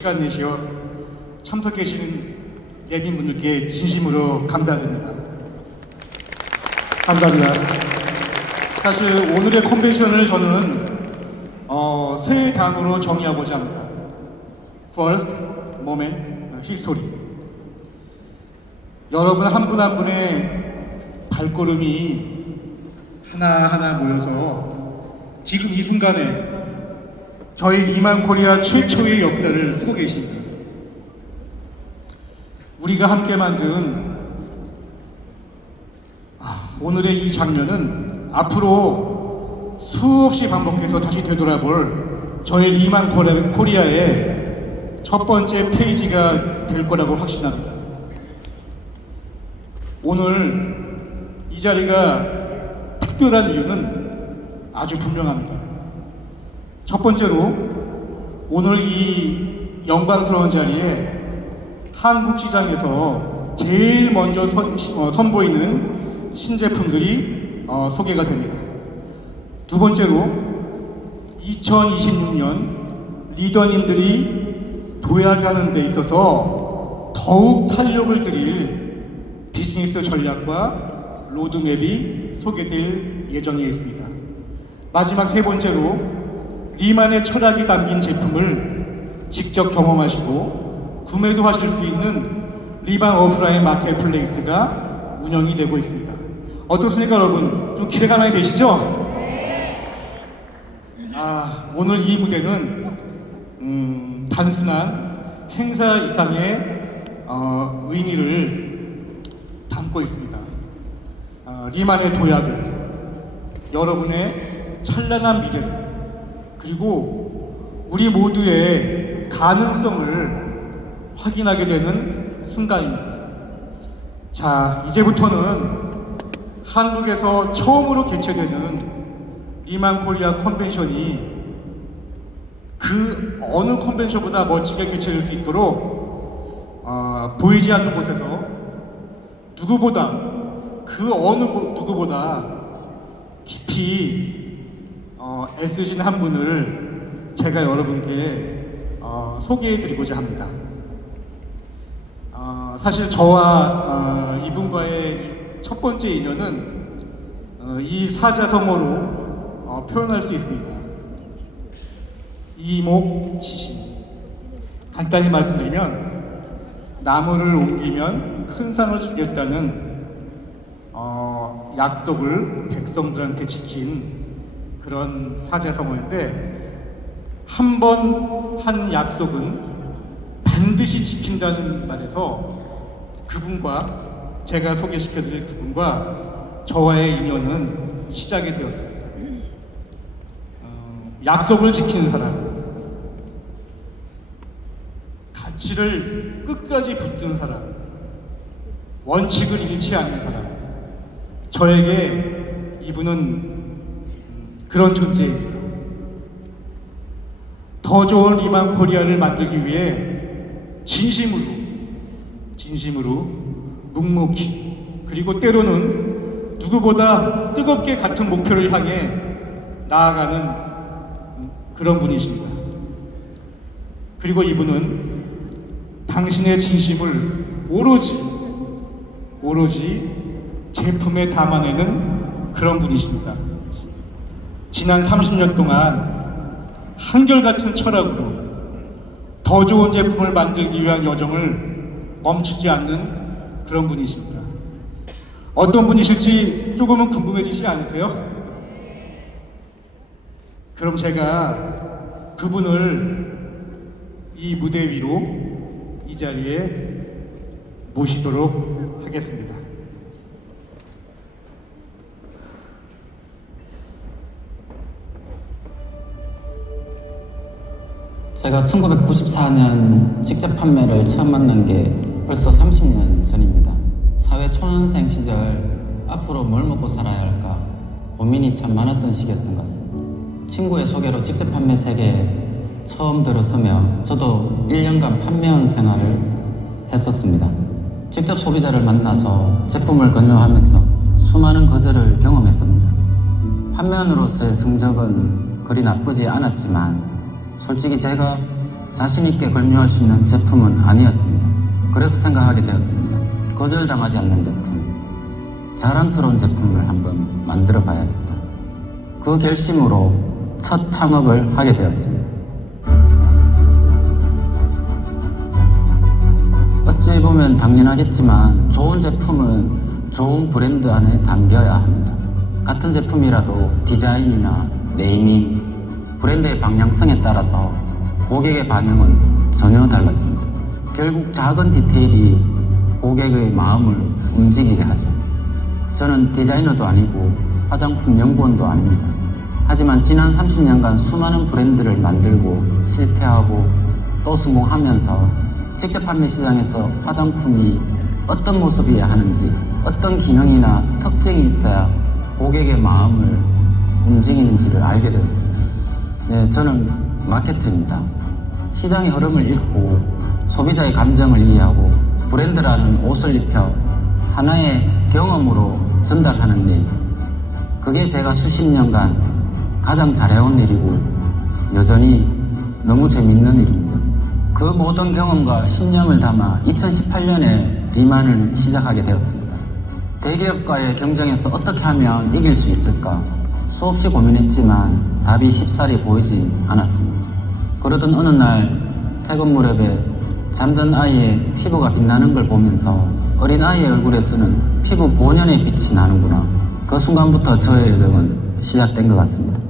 시간 내시어 참석해 주신 예빈분들께 진심으로 감사드립니다. 감사합니다. 사실 오늘의 컨벤션을 저는 세 단어로 정의하고자 합니다. First, Moment, History. 여러분 한 분 한 분의 발걸음이 하나하나 모여서 지금 이 순간에 저희 리만 코리아 최초의 역사를 쓰고 계십니다. 우리가 함께 만든 오늘의 이 장면은 앞으로 수없이 반복해서 다시 되돌아볼 저희 리만 코리아의 첫 번째 페이지가 될 거라고 확신합니다. 오늘 이 자리가 특별한 이유는 아주 분명합니다. 첫 번째로 오늘 이 영광스러운 자리에 한국시장에서 제일 먼저 선보이는 신제품들이 소개가 됩니다. 두 번째로 2026년 리더님들이 도약하는 데 있어서 더욱 탄력을 드릴 비즈니스 전략과 로드맵이 소개될 예정에 있습니다. 마지막 세 번째로 리만의 철학이 담긴 제품을 직접 경험하시고 구매도 하실 수 있는 리만 오프라인 마켓플레이스가 운영이 되고 있습니다. 어떻습니까, 여러분? 좀 기대가 많이 되시죠? 오늘 이 무대는 단순한 행사 이상의 의미를 담고 있습니다. 리만의 도약을, 여러분의 찬란한 미래, 그리고 우리 모두의 가능성을 확인하게 되는 순간입니다. 자, 이제부터는 한국에서 처음으로 개최되는 리만 코리아 컨벤션이 그 어느 컨벤션보다 멋지게 개최될 수 있도록 보이지 않는 곳에서 누구보다 그 어느 누구보다 깊이 애쓰신 한 분을 제가 여러분께 소개해 드리고자 합니다. 사실 저와 이분과의 첫 번째 인연은 이 사자성어로 표현할 수 있습니다. 이목지신. 간단히 말씀드리면 나무를 옮기면 큰 상을 주겠다는 약속을 백성들한테 지킨 그런 사자성어인데, 한 번 한 약속은 반드시 지킨다는 말에서 그분과, 제가 소개시켜드릴 그분과 저와의 인연은 시작이 되었습니다. 약속을 지키는 사람, 가치를 끝까지 붙든 사람, 원칙을 잃지 않는 사람, 저에게 이분은 그런 존재입니다. 더 좋은 리만 코리아를 만들기 위해 진심으로 묵묵히, 그리고 때로는 누구보다 뜨겁게 같은 목표를 향해 나아가는 그런 분이십니다. 그리고 이분은 당신의 진심을 오로지 제품에 담아내는 그런 분이십니다. 지난 30년 동안 한결같은 철학으로 더 좋은 제품을 만들기 위한 여정을 멈추지 않는 그런 분이십니다. 어떤 분이실지 조금은 궁금해지시지 않으세요? 그럼 제가 그분을 이 무대 위로, 이 자리에 모시도록 하겠습니다. 제가 1994년 직접 판매를 처음 만난 게 벌써 30년 전입니다. 사회 초년생 시절 앞으로 뭘 먹고 살아야 할까 고민이 참 많았던 시기였던 것 같습니다. 친구의 소개로 직접 판매 세계에 처음 들어서며 저도 1년간 판매원 생활을 했었습니다. 직접 소비자를 만나서 제품을 권유하면서 수많은 거절을 경험했습니다. 판매원으로서의 성적은 그리 나쁘지 않았지만 솔직히 제가 자신있게 설명할 수 있는 제품은 아니었습니다. 그래서 생각하게 되었습니다. 거절당하지 않는 제품, 자랑스러운 제품을 한번 만들어 봐야겠다. 그 결심으로 첫 창업을 하게 되었습니다. 어찌 보면 당연하겠지만 좋은 제품은 좋은 브랜드 안에 담겨야 합니다. 같은 제품이라도 디자인이나 네이밍, 브랜드의 방향성에 따라서 고객의 반응은 전혀 달라집니다. 결국 작은 디테일이 고객의 마음을 움직이게 하죠. 저는 디자이너도 아니고 화장품 연구원도 아닙니다. 하지만 지난 30년간 수많은 브랜드를 만들고 실패하고 또 성공하면서 직접 판매 시장에서 화장품이 어떤 모습이어야 하는지, 어떤 기능이나 특징이 있어야 고객의 마음을 움직이는지를 알게 되었습니다. 네, 저는 마케터입니다. 시장의 흐름을 읽고 소비자의 감정을 이해하고 브랜드라는 옷을 입혀 하나의 경험으로 전달하는 일, 그게 제가 수십 년간 가장 잘해온 일이고 여전히 너무 재밌는 일입니다. 그 모든 경험과 신념을 담아 2018년에 리만을 시작하게 되었습니다. 대기업과의 경쟁에서 어떻게 하면 이길 수 있을까 수없이 고민했지만 답이 쉽사리 보이지 않았습니다. 그러던 어느 날 퇴근 무렵에 잠든 아이의 피부가 빛나는 걸 보면서 어린 아이의 얼굴에서는 피부 본연의 빛이 나는구나. 그 순간부터 저의 여정은 시작된 것 같습니다.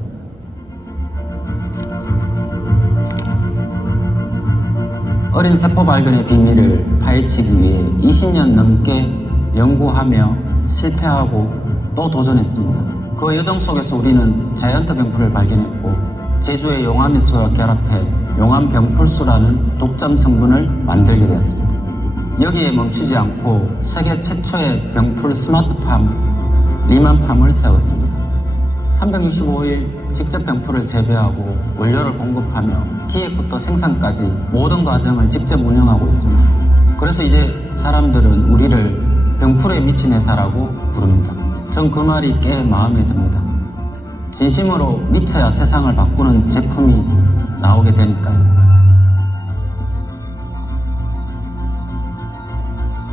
어린 세포 발견의 비밀을 파헤치기 위해 20년 넘게 연구하며 실패하고 또 도전했습니다. 그 여정 속에서 우리는 자이언트 병풀을 발견했고 제주의 용암이수와 결합해 용암 병풀수라는 독점 성분을 만들게 되었습니다. 여기에 멈추지 않고 세계 최초의 병풀 스마트팜 리만팜을 세웠습니다. 365일 직접 병풀을 재배하고 원료를 공급하며 기획부터 생산까지 모든 과정을 직접 운영하고 있습니다. 그래서 이제 사람들은 우리를 병풀에 미친 회사라고 부릅니다. 전 그 말이 꽤 마음에 듭니다. 진심으로 미쳐야 세상을 바꾸는 제품이 나오게 되니까요.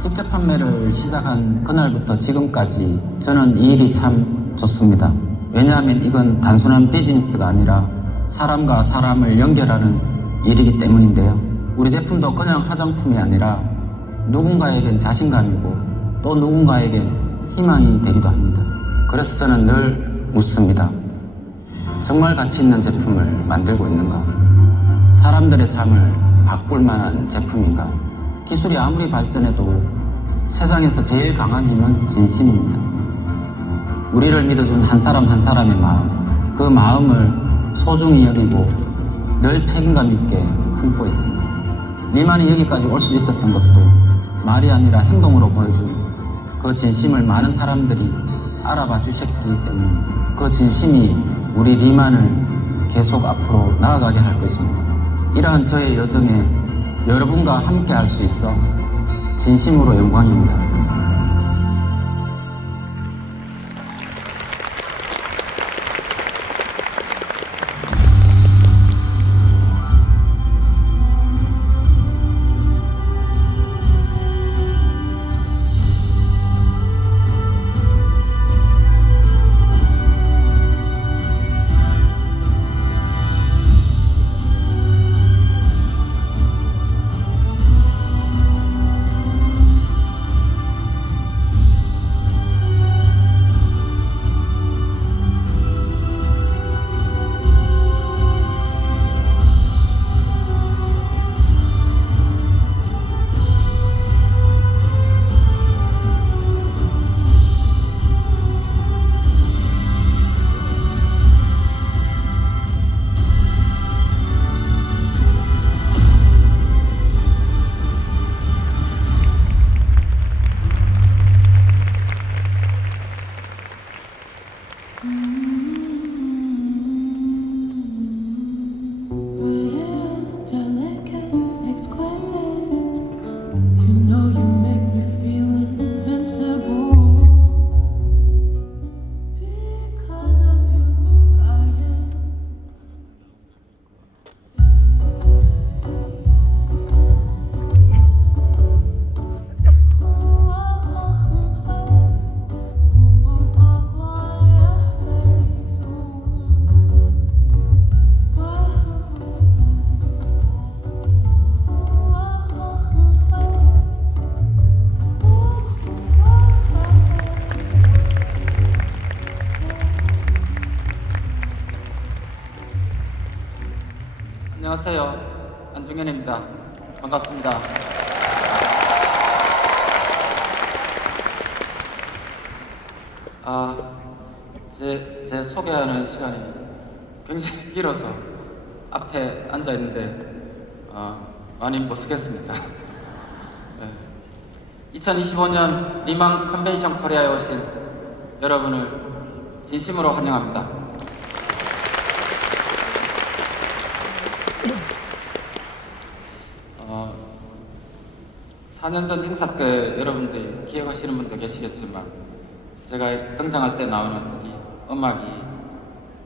직접 판매를 시작한 그날부터 지금까지 저는 이 일이 참 좋습니다. 왜냐하면 이건 단순한 비즈니스가 아니라 사람과 사람을 연결하는 일이기 때문인데요. 우리 제품도 그냥 화장품이 아니라 누군가에겐 자신감이고 또 누군가에겐 희망이 되기도 합니다. 그래서 저는 늘 묻습니다. 정말 가치 있는 제품을 만들고 있는가? 사람들의 삶을 바꿀 만한 제품인가? 기술이 아무리 발전해도 세상에서 제일 강한 힘은 진심입니다. 우리를 믿어준 한 사람 한 사람의 마음, 그 마음을 소중히 여기고 늘 책임감 있게 품고 있습니다. 리만이 여기까지 올 수 있었던 것도 말이 아니라 행동으로 보여준 그 진심을 많은 사람들이 알아봐 주셨기 때문에 그 진심이 우리 리만을 계속 앞으로 나아가게 할 것입니다. 이러한 저의 여정에 여러분과 함께 할 수 있어 진심으로 영광입니다. 안녕하세요. 안중현입니다. 반갑습니다. 제 소개하는 시간이 굉장히 길어서 앞에 앉아 있는데 많이 못 쓰겠습니다. 네. 2025년 리만 컨벤션 코리아에 오신 여러분을 진심으로 환영합니다. 4년 전 행사 때 여러분들이 기억하시는 분도 계시겠지만 제가 등장할 때 나오는 이 음악이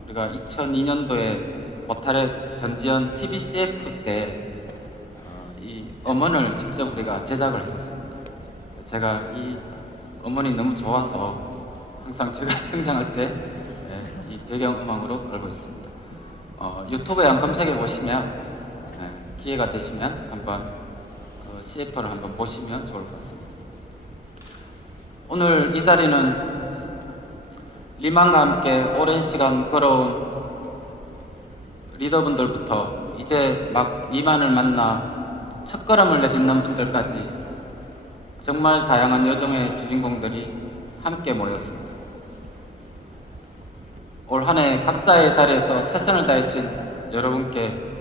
우리가 2002년도에 보탈의 전지현 TBCF 때 이 음원을 직접 우리가 제작을 했었습니다. 제가 이 음원이 너무 좋아서 항상 제가 등장할 때 이 배경음악으로 걸고 있습니다. 유튜브에 한번 검색해 보시면 기회가 되시면 한번 CF를 한번 보시면 좋을 것 같습니다. 오늘 이 자리는 리만과 함께 오랜 시간 걸어온 리더분들부터 이제 막 리만을 만나 첫걸음을 내딛는 분들까지 정말 다양한 여정의 주인공들이 함께 모였습니다. 올 한 해 각자의 자리에서 최선을 다하신 여러분께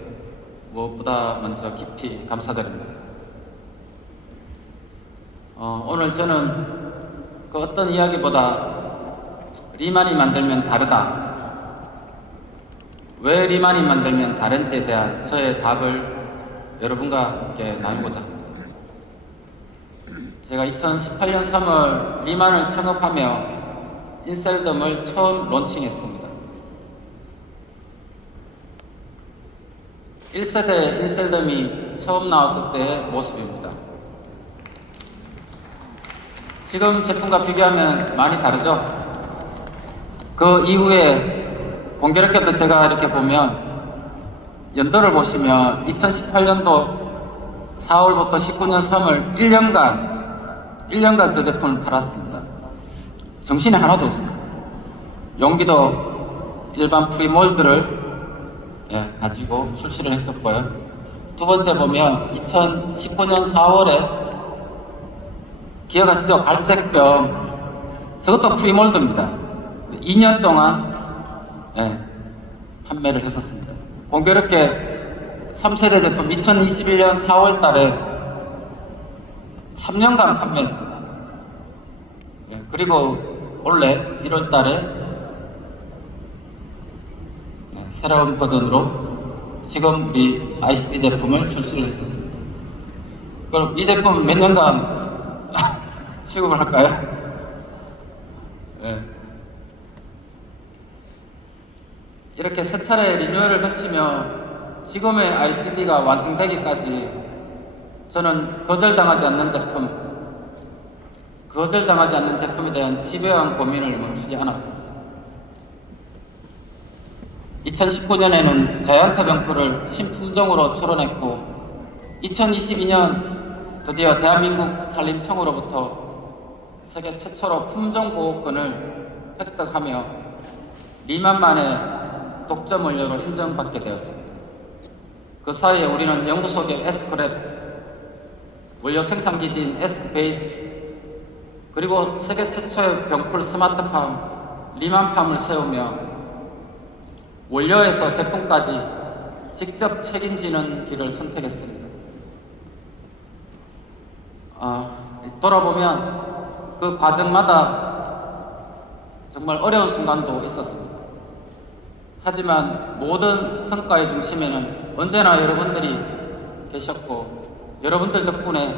무엇보다 먼저 깊이 감사드립니다. 오늘 저는 그 어떤 이야기보다 리만이 만들면 다르다, 왜 리만이 만들면 다른지에 대한 저의 답을 여러분과 함께 나누고자 합니다. 제가 2018년 3월 리만을 창업하며 인셀덤을 처음 론칭했습니다. 1세대 인셀덤이 처음 나왔을 때의 모습입니다. 지금 제품과 비교하면 많이 다르죠? 그 이후에 공교롭게도 제가 이렇게 보면 연도를 보시면 2018년도 4월부터 19년 3월 1년간 그 제품을 팔았습니다. 정신이 하나도 없었어요. 용기도 일반 프리몰드를 가지고 출시를 했었고요. 두 번째 보면 2019년 4월에 기억하시죠? 갈색병, 저것도 프리몰드입니다. 2년 동안 판매를 했었습니다. 공교롭게 3세대 제품 2021년 4월 달에 3년간 판매했습니다. 그리고 올해 1월 달에 새로운 버전으로 지금 우리 ICD 제품을 출시를 했었습니다. 그럼 이 제품 몇 년간 취급을 할까요? 이렇게 세 차례 리뉴얼을 거치며 지금의 ICD가 완성되기까지 저는 거절당하지 않는 제품에 대한 집요한 고민을 멈추지 않았습니다. 2019년에는 자이언트 병풀을 신품종으로 출원했고 2022년 드디어 대한민국 산림청으로부터 세계 최초로 품종보호권을 획득하며 리만만의 독점 원료로 인정받게 되었습니다. 그 사이에 우리는 연구소계 에스크랩스, 원료 생산기지인 에스크베이스, 그리고 세계 최초의 병풀 스마트팜 리만팜을 세우며 원료에서 제품까지 직접 책임지는 길을 선택했습니다. 돌아보면 그 과정마다 정말 어려운 순간도 있었습니다. 하지만 모든 성과의 중심에는 언제나 여러분들이 계셨고 여러분들 덕분에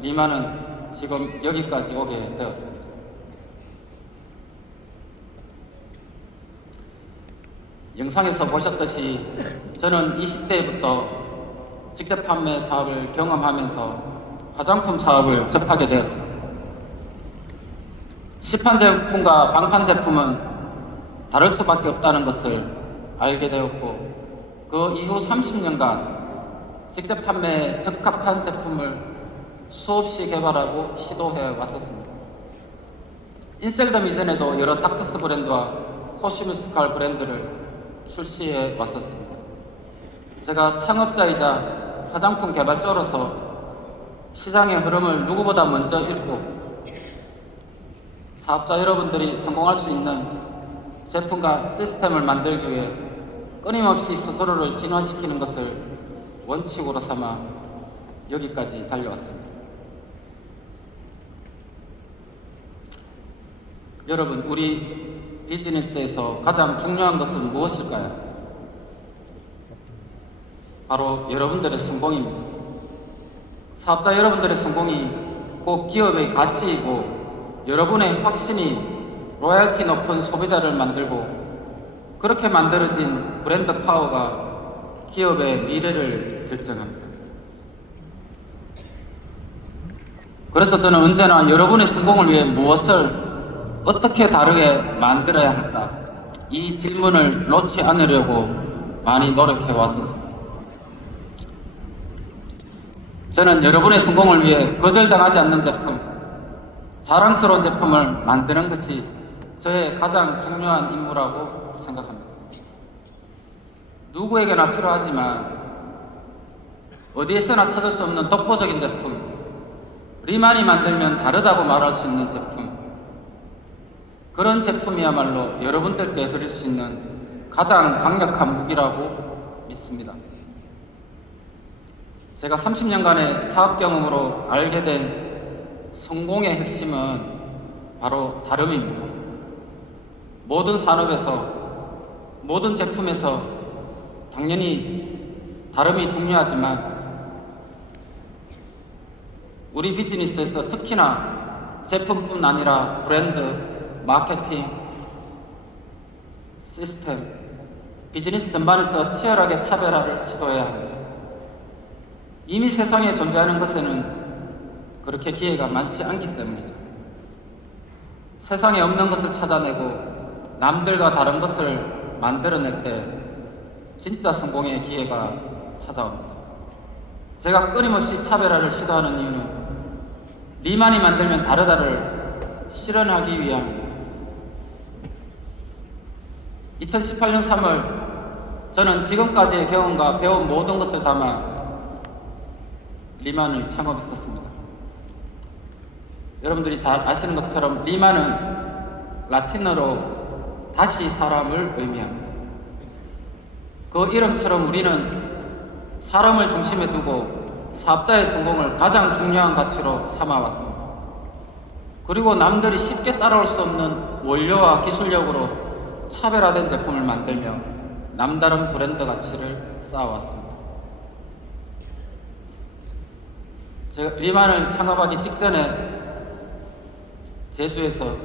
리만은 지금 여기까지 오게 되었습니다. 영상에서 보셨듯이 저는 20대부터 직접 판매 사업을 경험하면서 화장품 사업을 접하게 되었습니다. 시판 제품과 방판 제품은 다를 수밖에 없다는 것을 알게 되었고 그 이후 30년간 직접 판매에 적합한 제품을 수없이 개발하고 시도해 왔었습니다. 인셀덤 이전에도 여러 닥터스 브랜드와 코스미스칼 브랜드를 출시해 왔었습니다. 제가 창업자이자 화장품 개발자로서 시장의 흐름을 누구보다 먼저 읽고 사업자 여러분들이 성공할 수 있는 제품과 시스템을 만들기 위해 끊임없이 스스로를 진화시키는 것을 원칙으로 삼아 여기까지 달려왔습니다. 여러분, 우리 비즈니스에서 가장 중요한 것은 무엇일까요? 바로 여러분들의 성공입니다. 사업자 여러분들의 성공이 곧 기업의 가치이고 여러분의 확신이 로열티 높은 소비자를 만들고 그렇게 만들어진 브랜드 파워가 기업의 미래를 결정합니다. 그래서 저는 언제나 여러분의 성공을 위해 무엇을 어떻게 다르게 만들어야 할까? 이 질문을 놓지 않으려고 많이 노력해 왔었습니다. 저는 여러분의 성공을 위해 거절당하지 않는 제품, 자랑스러운 제품을 만드는 것이 저의 가장 중요한 임무라고 생각합니다. 누구에게나 필요하지만 어디에서나 찾을 수 없는 독보적인 제품, 리만이 만들면 다르다고 말할 수 있는 제품, 그런 제품이야말로 여러분들께 드릴 수 있는 가장 강력한 무기라고 믿습니다. 제가 30년간의 사업 경험으로 알게 된 성공의 핵심은 바로 다름입니다. 모든 산업에서, 모든 제품에서 당연히 다름이 중요하지만 우리 비즈니스에서 특히나 제품뿐 아니라 브랜드, 마케팅, 시스템, 비즈니스 전반에서 치열하게 차별화를 시도해야 합니다. 이미 세상에 존재하는 것에는 그렇게 기회가 많지 않기 때문이죠. 세상에 없는 것을 찾아내고 남들과 다른 것을 만들어낼 때 진짜 성공의 기회가 찾아옵니다. 제가 끊임없이 차별화를 시도하는 이유는 리만이 만들면 다르다를 실현하기 위함입니다. 2018년 3월 저는 지금까지의 경험과 배운 모든 것을 담아 리만을 창업했었습니다. 여러분들이 잘 아시는 것처럼 리만은 라틴어로 다시 사람을 의미합니다. 그 이름처럼 우리는 사람을 중심에 두고 사업자의 성공을 가장 중요한 가치로 삼아왔습니다. 그리고 남들이 쉽게 따라올 수 없는 원료와 기술력으로 차별화된 제품을 만들며 남다른 브랜드 가치를 쌓아왔습니다. 제가 리만을 창업하기 직전에 제주에서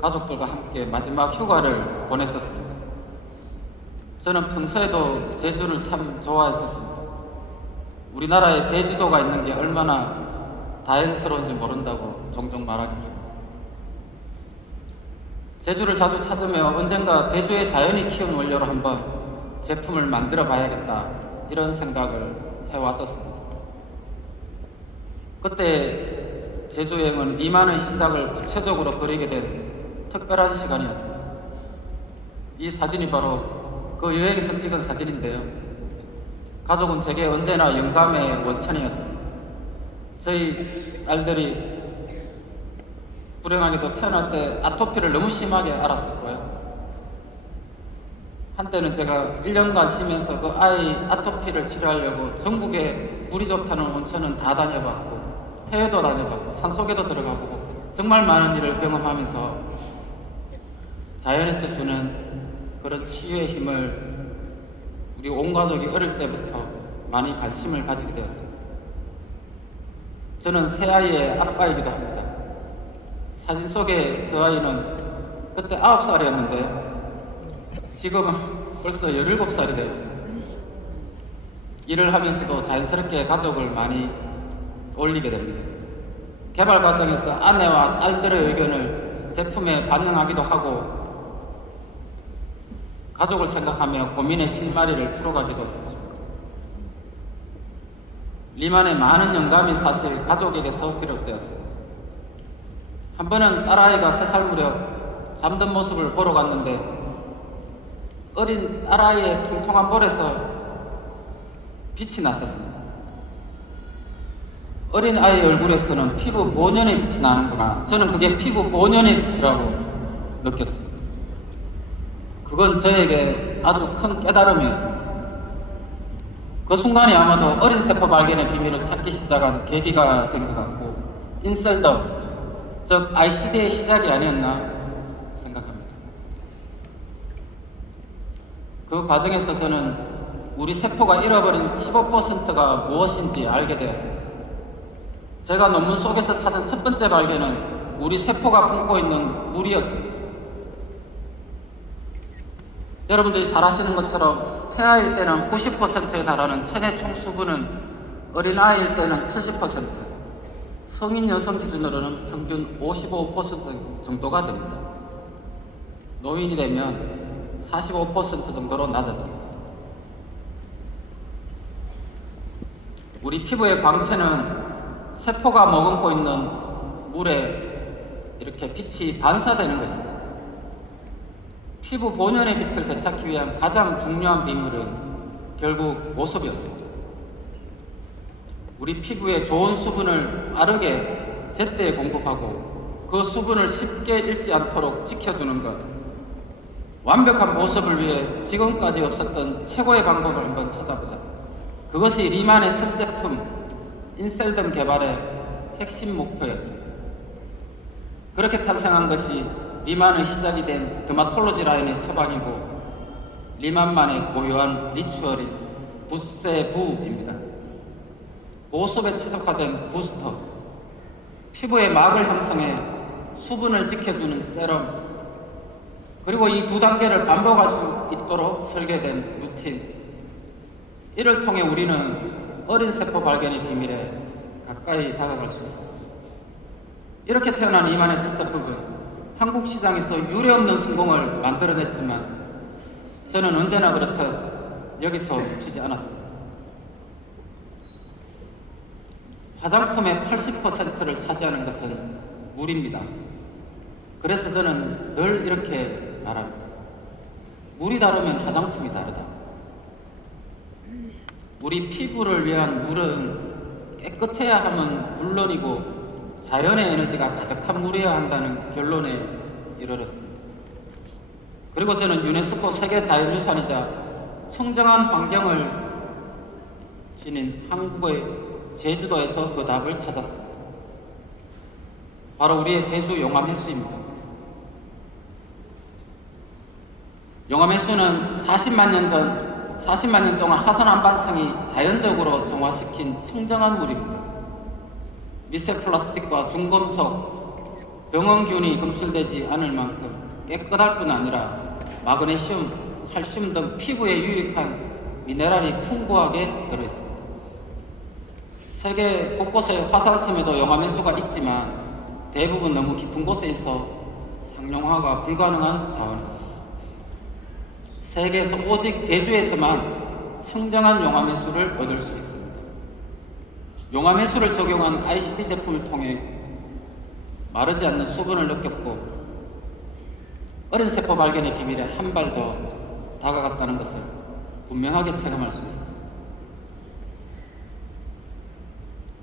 가족들과 함께 마지막 휴가를 보냈었습니다. 저는 평소에도 제주를 참 좋아했었습니다. 우리나라에 제주도가 있는 게 얼마나 다행스러운지 모른다고 종종 말하기도 합니다. 제주를 자주 찾으며 언젠가 제주의 자연이 키운 원료로 한번 제품을 만들어 봐야겠다 이런 생각을 해왔었습니다. 그때 제주 여행은 리만의 시작을 구체적으로 그리게 된 특별한 시간이었습니다. 이 사진이 바로 그 여행에서 찍은 사진인데요. 가족은 제게 언제나 영감의 원천이었습니다. 저희 딸들이 불행하게도 태어날 때 아토피를 너무 심하게 앓았을 거예요. 한때는 제가 1년간 쉬면서 그 아이 아토피를 치료하려고 전국에 물이 좋다는 온천은 다 다녀봤고 해외도 다녀봤고 산속에도 들어가보고 정말 많은 일을 경험하면서 자연에서 주는 그런 치유의 힘을 우리 온 가족이 어릴 때부터 많이 관심을 가지게 되었습니다. 저는 새 아이의 아빠이기도 합니다. 사진 속의 그 아이는 그때 9살이었는데 지금은 벌써 17살이 되었습니다. 일을 하면서도 자연스럽게 가족을 많이 올리게 됩니다. 개발 과정에서 아내와 딸들의 의견을 제품에 반영하기도 하고 가족을 생각하며 고민의 실마리를 풀어가기도 했습니다. 리만의 많은 영감이 사실 가족에게서 비롯되었습니다. 한 번은 딸아이가 3살 무렵 잠든 모습을 보러 갔는데 어린 딸아이의 통통한 볼에서 빛이 났었습니다. 어린 아이 얼굴에서는 피부 본연의 빛이 나는구나. 저는 그게 피부 본연의 빛이라고 느꼈습니다. 그건 저에게 아주 큰 깨달음이었습니다. 그 순간이 아마도 어린 세포 발견의 비밀을 찾기 시작한 계기가 된 것 같고, 인셀덤, 즉 ICD의 시작이 아니었나 생각합니다. 그 과정에서 저는 우리 세포가 잃어버린 15%가 무엇인지 알게 되었습니다. 제가 논문 속에서 찾은 첫 번째 발견은 우리 세포가 품고 있는 물이었습니다. 여러분들이 잘 아시는 것처럼 태아일 때는 90%에 달하는 체내 총 수분은 어린아이일 때는 70%, 성인 여성 기준으로는 평균 55% 정도가 됩니다. 노인이 되면 45% 정도로 낮아집니다. 우리 피부의 광채는 세포가 머금고 있는 물에 이렇게 빛이 반사되는 것입니다. 피부 본연의 빛을 되찾기 위한 가장 중요한 비밀은 결국 모습이었습니다. 우리 피부에 좋은 수분을 빠르게 제때에 공급하고 그 수분을 쉽게 잃지 않도록 지켜주는 것, 완벽한 모습을 위해 지금까지 없었던 최고의 방법을 한번 찾아보자. 그것이 리만의 첫 제품 인셀덤 개발의 핵심 목표였습니다. 그렇게 탄생한 것이 리만의 시작이 된 드마톨로지 라인의 처방이고, 리만만의 고유한 리추얼인 붓세부입니다. 보습에 최적화된 부스터, 피부의 막을 형성해 수분을 지켜주는 세럼, 그리고 이 두 단계를 반복할 수 있도록 설계된 루틴. 이를 통해 우리는 어린 세포 발견의 비밀에 가까이 다가갈 수 있었습니다. 이렇게 태어난 리만의 첫 제품은 한국 시장에서 유례없는 성공을 만들어냈지만, 저는 언제나 그렇듯 여기서 멈추지 않았습니다. 화장품의 80%를 차지하는 것은 물입니다. 그래서 저는 늘 이렇게 말합니다. 물이 다르면 화장품이 다르다. 우리 피부를 위한 물은 깨끗해야 하면 물론이고 자연의 에너지가 가득한 물이어야 한다는 결론에 이르렀습니다. 그리고 저는 유네스코 세계 자연유산이자 청정한 환경을 지닌 한국의 제주도에서 그 답을 찾았습니다. 바로 우리의 제주 용암해수입니다. 용암해수는 40만 년 동안 하선 한반성이 자연적으로 정화시킨 청정한 물입니다. 미세 플라스틱과 중금속, 병원균이 검출되지 않을 만큼 깨끗할 뿐 아니라 마그네슘, 칼슘 등 피부에 유익한 미네랄이 풍부하게 들어있습니다. 세계 곳곳에 화산섬에도 용암해수가 있지만 대부분 너무 깊은 곳에 있어 상용화가 불가능한 자원입니다. 세계에서 오직 제주에서만 청정한 용암해수를 얻을 수 있습니다. 용암해수를 적용한 ICD 제품을 통해 마르지 않는 수분을 느꼈고, 어린 세포 발견의 비밀에 한 발 더 다가갔다는 것을 분명하게 체감할 수 있었습니다.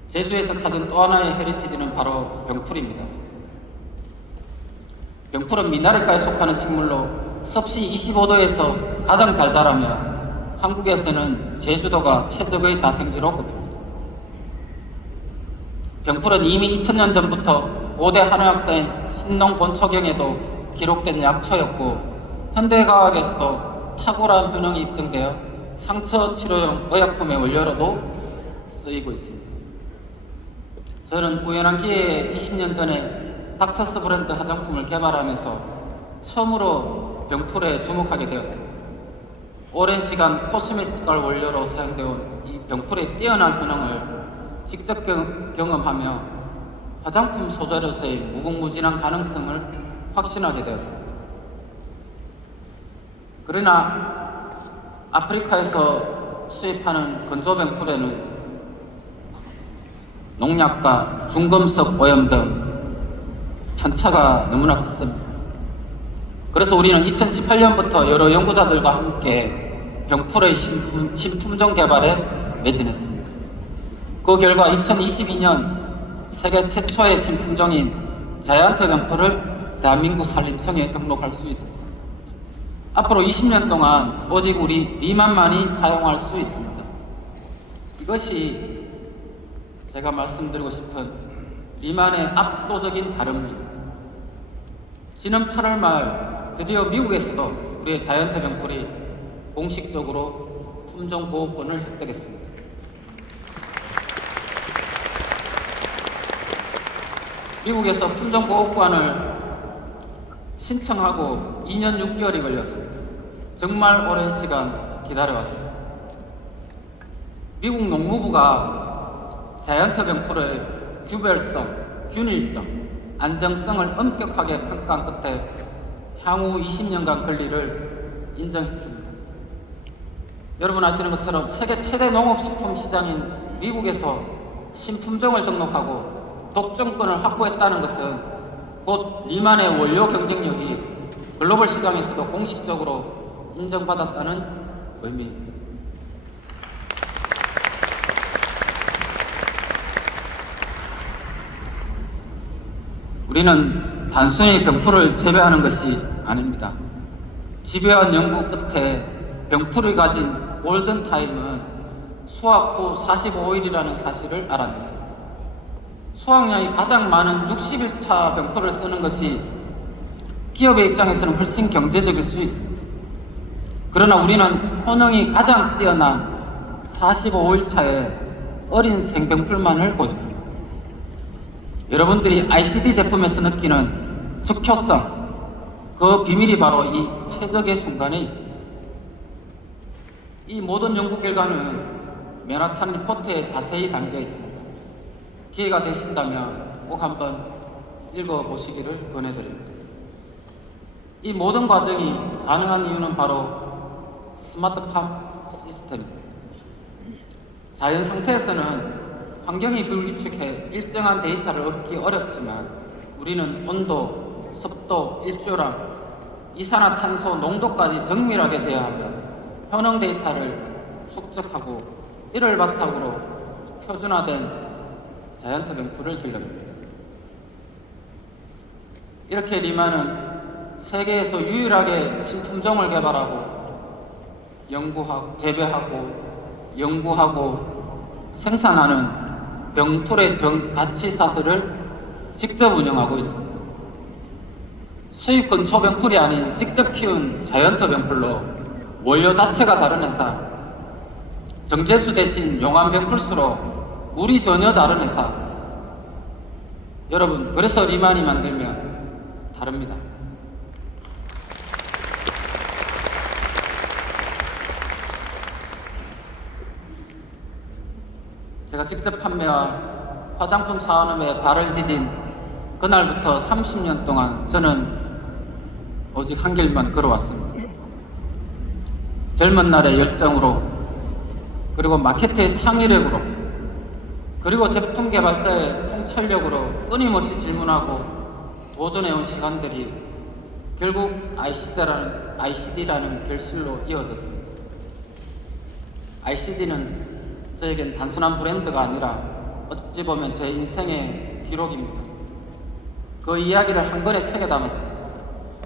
제주에서 찾은 또 하나의 헤리티지는 바로 병풀입니다. 병풀은 미나리과에 속하는 식물로 섭씨 25도에서 가장 잘 자라며 한국에서는 제주도가 최적의 자생지로 꼽힙니다. 병풀은 이미 2000년 전부터 고대 한의 학사인 신농 본초경에도 기록된 약초였고, 현대과학에서도 탁월한 효능이 입증되어 상처 치료용 의약품의 원료로도 쓰이고 있습니다. 저는 우연한 기회에 20년 전에 닥터스 브랜드 화장품을 개발하면서 처음으로 병풀에 주목하게 되었습니다. 오랜 시간 코스메틱 원료로 사용되어 이 병풀의 뛰어난 효능을 직접 경험하며 화장품 소재로서의 무궁무진한 가능성을 확신하게 되었습니다. 그러나 아프리카에서 수입하는 건조병풀에는 농약과 중금속 오염 등 편차가 너무나 컸습니다. 그래서 우리는 2018년부터 여러 연구자들과 함께 병풀의 신품종 개발에 매진했습니다. 그 결과 2022년 세계 최초의 신품종인 자이언트 병풀을 대한민국 산림청에 등록할 수 있었습니다. 앞으로 20년 동안 오직 우리 리만만이 사용할 수 있습니다. 이것이 제가 말씀드리고 싶은 리만의 압도적인 다름입니다. 지난 8월 말 드디어 미국에서도 우리의 자이언트 병풀이 공식적으로 품종보호권을 획득했습니다. 미국에서 품종보호권을 신청하고 2년 6개월이 걸렸습니다. 정말 오랜 시간 기다려왔습니다. 미국 농무부가 자이언트 병풀의 규별성, 균일성, 안정성을 엄격하게 평가한 끝에 향후 20년간 권리를 인정했습니다. 여러분 아시는 것처럼 세계 최대 농업식품 시장인 미국에서 신품종을 등록하고 독점권을 확보했다는 것은 곧 리만의 원료 경쟁력이 글로벌 시장에서도 공식적으로 인정받았다는 의미입니다. 우리는 단순히 병풀을 재배하는 것이 아닙니다. 집요한 연구 끝에 병풀이 가진 골든타임은 수확 후 45일이라는 사실을 알아냈습니다. 수확량이 가장 많은 60일차 병풀을 쓰는 것이 기업의 입장에서는 훨씬 경제적일 수 있습니다. 그러나 우리는 효능이 가장 뛰어난 45일 차에 어린 생병풀만을 고집합니다. 여러분들이 ICD 제품에서 느끼는 적효성, 그 비밀이 바로 이 최적의 순간에 있습니다. 이 모든 연구 결과는 맨하탄 리포트에 자세히 담겨 있습니다. 기회가 되신다면 꼭 한번 읽어보시기를 권해드립니다. 이 모든 과정이 가능한 이유는 바로 스마트팜 시스템입니다. 자연 상태에서는 환경이 불규칙해 일정한 데이터를 얻기 어렵지만 우리는 온도, 습도, 일조량, 이산화탄소 농도까지 정밀하게 제어하며 효능 데이터를 축적하고 이를 바탕으로 표준화된 자이언트 병풀을 길러냅니다. 이렇게 리만은 세계에서 유일하게 신품종을 개발하고 연구하고 재배하고 연구하고 생산하는 병풀의 가치 사슬을 직접 운영하고 있습니다. 수입권 초병풀이 아닌 직접 키운 자이언트 병풀로 원료 자체가 다른 회사, 정제수 대신 용암 병풀수로 물이 전혀 다른 회사. 여러분, 그래서 리만이 만들면 다릅니다. 제가 직접 판매와 화장품 산업에 발을 디딘 그날부터 30년 동안 저는 오직 한 길만 걸어왔습니다. 젊은 날의 열정으로, 그리고 마케트의 창의력으로, 그리고 제품 개발자의 통찰력으로 끊임없이 질문하고 도전해온 시간들이 결국 ICD라는 결실로 이어졌습니다. ICD는 저에겐 단순한 브랜드가 아니라 어찌 보면 제 인생의 기록입니다. 그 이야기를 한 권의 책에 담았습니다.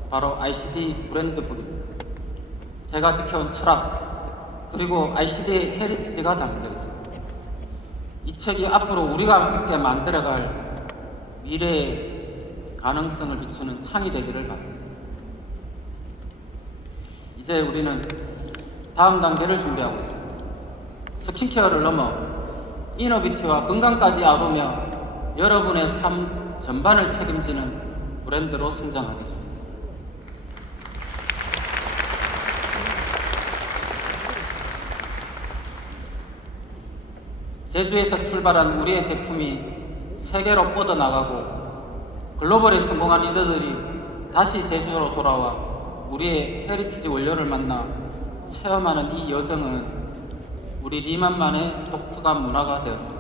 바로 ICD 브랜드북입니다. 제가 지켜온 철학, 그리고 ICD의 헤리티지가 담겨 있습니다. 이 책이 앞으로 우리가 함께 만들어갈 미래의 가능성을 비추는 창이 되기를 바랍니다. 이제 우리는 다음 단계를 준비하고 있습니다. 스킨케어를 넘어 이너비티와 건강까지 아우르며 여러분의 삶 전반을 책임지는 브랜드로 성장하겠습니다. 제주에서 출발한 우리의 제품이 세계로 뻗어나가고 글로벌에 성공한 리더들이 다시 제주로 돌아와 우리의 헤리티지 원료를 만나 체험하는 이 여정은 우리 리만만의 독특한 문화가 되었습니다.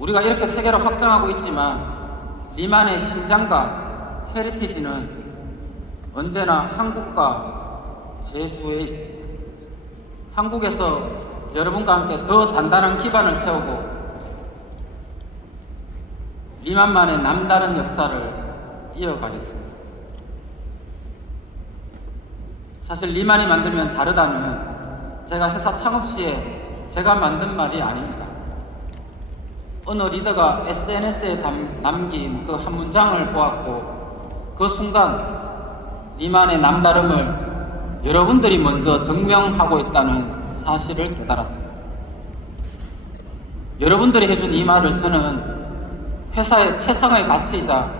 우리가 이렇게 세계로 확장하고 있지만 리만의 심장과 헤리티지는 언제나 한국과 제주에 있습니다. 한국에서 여러분과 함께 더 단단한 기반을 세우고 리만만의 남다른 역사를 이어가겠습니다. 사실 리만이 만들면 다르다는 제가 회사 창업 시에 제가 만든 말이 아닙니다. 어느 리더가 SNS에 남긴 그 한 문장을 보았고 그 순간 리만의 남다름을 여러분들이 먼저 증명하고 있다는 사실을 깨달았습니다. 여러분들이 해준 이 말을 저는 회사의 최상의 가치이자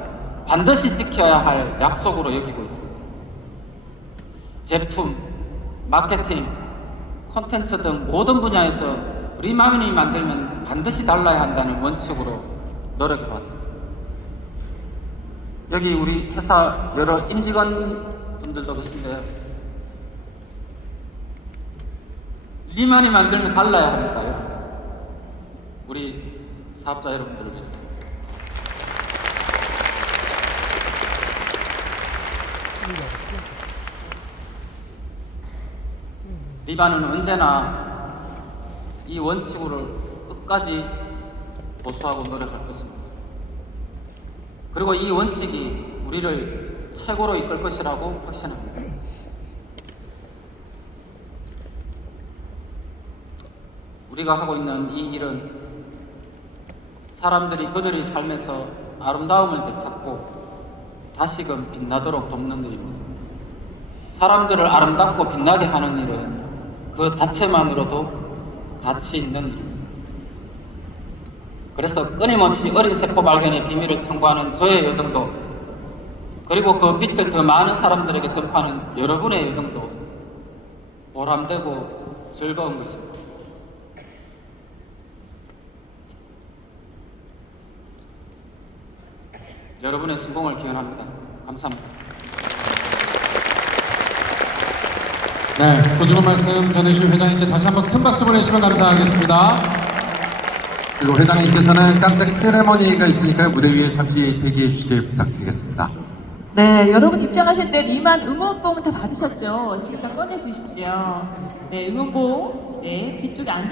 반드시 지켜야 할 약속으로 여기고 있습니다. 제품, 마케팅, 콘텐츠 등 모든 분야에서 리만이 만들면 반드시 달라야 한다는 원칙으로 노력해왔습니다. 여기 우리 회사 여러 임직원 분들도 계신데요. 리만이 만들면 달라야 합니까요? 우리 사업자 여러분들을 위해서. 리만은 언제나 이 원칙을 끝까지 보수하고 노력할 것입니다. 그리고 이 원칙이 우리를 최고로 이끌 것이라고 확신합니다. 우리가 하고 있는 이 일은 사람들이 그들의 삶에서 아름다움을 되찾고 다시금 빛나도록 돕는 일입니다. 사람들을 아름답고 빛나게 하는 일은 그 자체만으로도 가치 있는 일입니다. 그래서 끊임없이 어린 세포 발견의 비밀을 탐구하는 저의 여정도, 그리고 그 빛을 더 많은 사람들에게 전파하는 여러분의 여정도 보람되고 즐거운 것입니다. 여러분의 성공을 기원합니다. 감사합니다. 네, 소중한 말씀 전해주신 회장님께 다시 한번 큰 박수 보내주시면 감사하겠습니다. 그리고 회장님께서는 깜짝 세레머니가 있으니까 무대 위에 잠시 대기해 주시길 부탁드리겠습니다. 네, 여러분 입장하실 때 리만 응원봉 다 받으셨죠? 지금 다 꺼내주시죠. 네, 응원봉, 네, 뒤쪽에 앉아